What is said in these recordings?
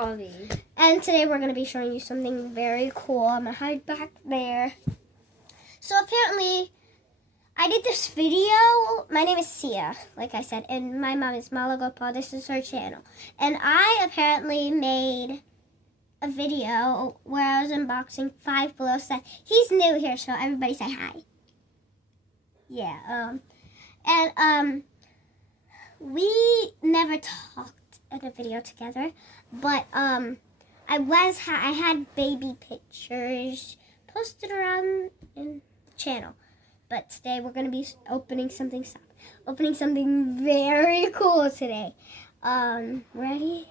Dolly. And today we're going to be showing you something very cool. I'm going to hide back there. So apparently, I did this video. My name is Sia, like I said, and my mom is Malagopal. This is her channel. And I apparently made a video where I was unboxing Five Below set. He's new here, so everybody say hi. Yeah, we never talked in a video together, but I had baby pictures posted around in the channel. But today we're gonna be opening something very cool today. Ready?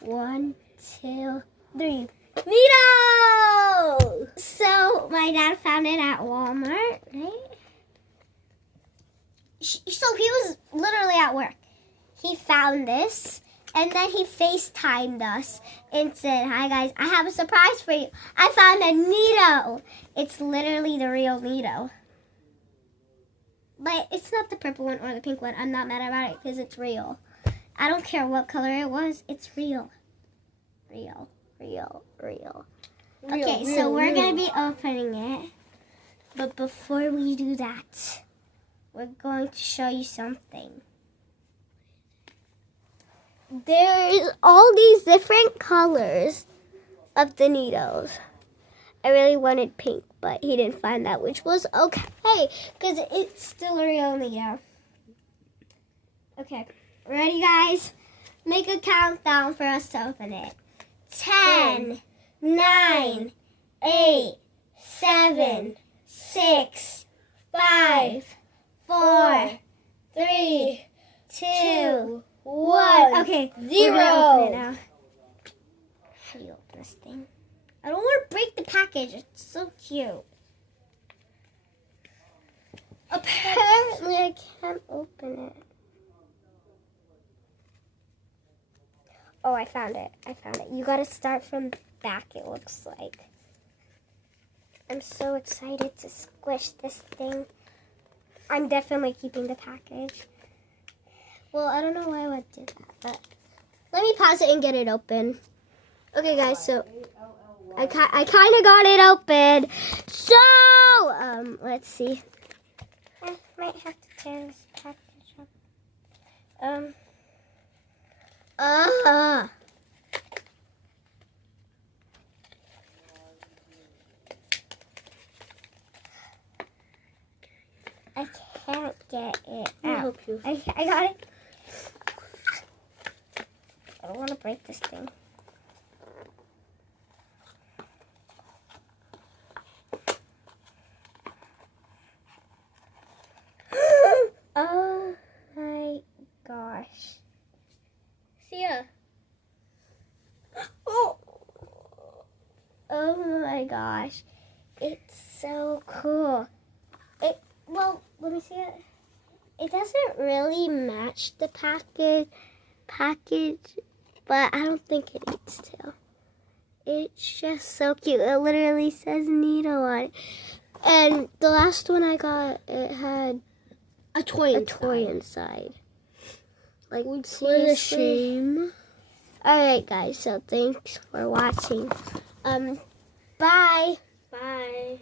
1, 2, 3. Needoh! So my dad found it at Walmart, right? So he was literally at work. He found this, and then he FaceTimed us and said, "Hi guys, I have a surprise for you. I found a Needoh." It's literally the real Needoh. But it's not the purple one or the pink one. I'm not mad about it because it's real. I don't care what color it was. It's real. Real. Okay, so we're going to be opening it. But before we do that, we're going to show you something. There's all these different colors of the Needohs. I really wanted pink, but he didn't find that, which was okay, because it's still a real Needoh. Okay, ready guys? Make a countdown for us to open it. 10, 9, 8, 7, 6, 5, 4, 3, 2, 1. Okay, 0. Open it now. How do you open this thing? I don't want to break the package. It's so cute. Apparently, I can't open it. Oh, I found it. You got to start from the back, it looks like. I'm so excited to squish this thing. I'm definitely keeping the package. Well, I don't know why I would do that, but let me pause it and get it open. Okay, guys, so I kind of got it open. So, let's see. I might have to tear this package up. I can't get it out. I got it. I don't want to break this thing. Oh my gosh. See ya. Oh my gosh. It's so cool. Well, let me see it. It doesn't really match the package, but I don't think it needs to. It's just so cute. It literally says Needoh on it. And the last one I got, it had a toy inside. Like, what a shame. Alright, guys, so thanks for watching. Bye. Bye.